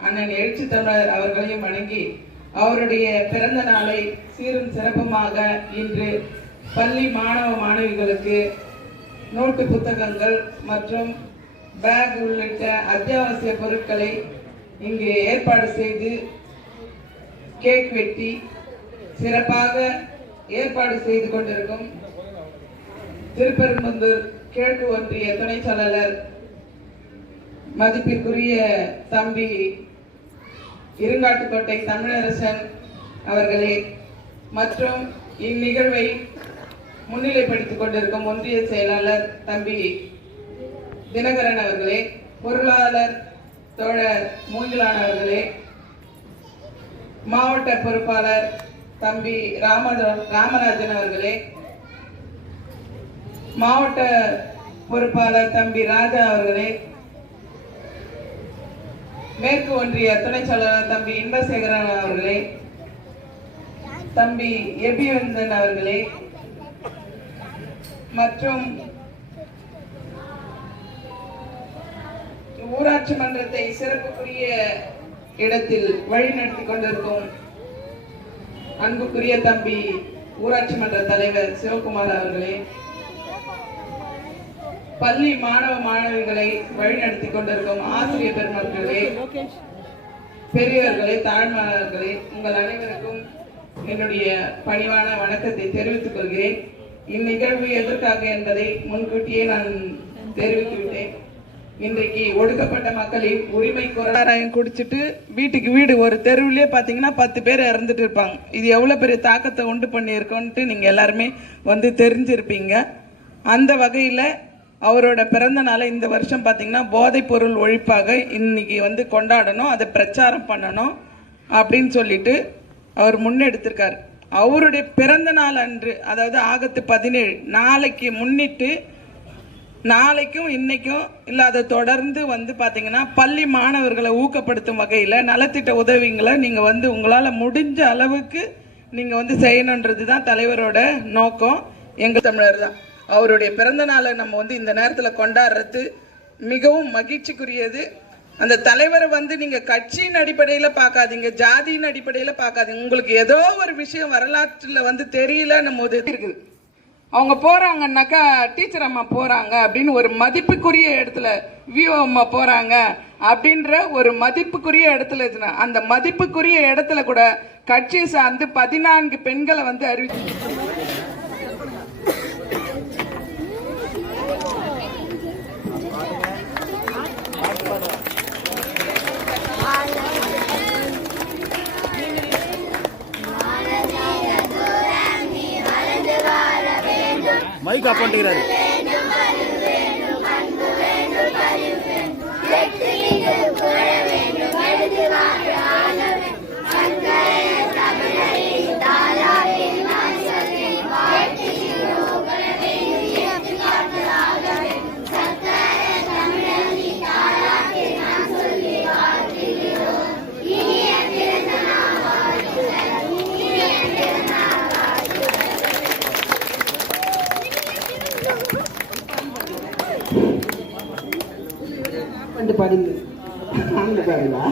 அண்ணன் எழுச்சி தமிழர் அவர்களையும் வணங்கி அவருடைய பிறந்த நாளை சீரும் சிறப்புமாக இன்று பள்ளி மாணவ மாணவிகளுக்கு நோட்டு புத்தகங்கள் மற்றும் பேக் உள்ளிட்ட அத்தியாவசிய பொருட்களை இங்கு ஏற்பாடு செய்து கேக் வெட்டி சிறப்பாக ஏற்பாடு செய்து கொண்டிருக்கும் திருப்பெரும்புந்தூர் கிழக்கு ஒன்றிய துணைச் செயலாளர் மதிப்பிற்குரிய தம்பி இருங்காட்டுக்கோட்டை தமிழரசன் அவர்களே மற்றும் இந்நிகழ்வை முன்னிலைப்படுத்திக் கொண்டிருக்கும் ஒன்றிய செயலாளர் தம்பி தினகரன் அவர்களே பொருளாளர் தோழர் மூங்கிலான் அவர்களே மாவட்ட பொறுப்பாளர் தம்பி ராமராஜன் அவர்களே மாவட்ட பொறுப்பாளர் தம்பி ராஜா அவர்களே மேற்கு ஒன்றிய துணை செயலாளர் தம்பி இன்பசேகரன் அவர்களே தம்பி எபிவந்தன் அவர்களே மற்றும் ஊராட்சி மன்றத்தை சிறப்புக்குரிய இடத்தில் வழிநடத்தி கொண்டிருக்கும் அன்புக்குரிய தம்பி ஊராட்சி மன்ற தலைவர் சிவகுமார் அவர்களே பள்ளி மாணவ மாணவிகளை வழிநடத்தி கொண்டிருக்கும் ஆசிரியர் பெருமக்களே பெரியவர்களே தாழ்மார்களே உங்கள் அனைவருக்கும் என்னுடைய பணிவான வணக்கத்தை தெரிவித்துக் கொள்கிறேன். இந்நிகழ்வு எதற்காக என்பதை முன்கூட்டியே நான் தெரிவித்துவிட்டேன். இன்றைக்கு ஒடுக்கப்பட்ட மக்களின் உரிமை குரலாராயம் குடிச்சிட்டு வீட்டுக்கு வீடு ஒரு தெருவிலே பார்த்தீங்கன்னா பத்து பேர் இறந்துட்டு இருப்பாங்க. இது எவ்வளோ பெரிய தாக்கத்தை உண்டு பண்ணியிருக்கோன்ட்டு நீங்கள் எல்லாருமே வந்து தெரிஞ்சிருப்பீங்க. அந்த வகையில் அவரோட பிறந்த நாளை இந்த வருஷம் பார்த்தீங்கன்னா போதைப் பொருள் ஒழிப்பாக இன்னைக்கு வந்து கொண்டாடணும் அதை பிரச்சாரம் பண்ணணும் அப்படின்னு சொல்லிட்டு அவர் முன்னெடுத்திருக்கார். அவருடைய பிறந்த நாள் அன்று அதாவது ஆகத்து பதினேழு நாளைக்கு முன்னிட்டு நாளைக்கும் இன்னைக்கும் இல்லை அதை தொடர்ந்து வந்து பார்த்தீங்கன்னா பள்ளி மாணவர்களை ஊக்கப்படுத்தும் வகையில் நலத்திட்ட உதவிங்களை நீங்கள் வந்து உங்களால் முடிஞ்ச அளவுக்கு நீங்கள் வந்து செய்யணுன்றது தான் தலைவரோட நோக்கம். எங்கள் தமிழர் தான். அவருடைய பிறந்த நாளை நம்ம வந்து இந்த நேரத்தில் கொண்டாடுறது மிகவும் மகிழ்ச்சிக்குரியது. அந்த தலைவரை வந்து நீங்க கட்சியின் அடிப்படையில் பார்க்காதீங்க ஜாதியின் அடிப்படையில் பார்க்காதீங்க. உங்களுக்கு ஏதோ ஒரு விஷயம் வரலாற்றில் வந்து தெரியலன்னும் போது இருக்குது? அவங்க போறாங்கன்னாக்கா டீச்சர் அம்மா போறாங்க அப்படின்னு ஒரு மதிப்புக்குரிய இடத்துல விஓ அம்மா போறாங்க அப்படின்ற ஒரு மதிப்புக்குரிய இடத்துல இருக்குன்னா, அந்த மதிப்புக்குரிய இடத்துல கூட கட்சி சார்ந்து பதினான்கு பெண்களை வந்து அறிவிச்சு மைக் ஆப் பண்ணிக்கிறாரு. வந்து பாருங்க. அங்க பாருங்களா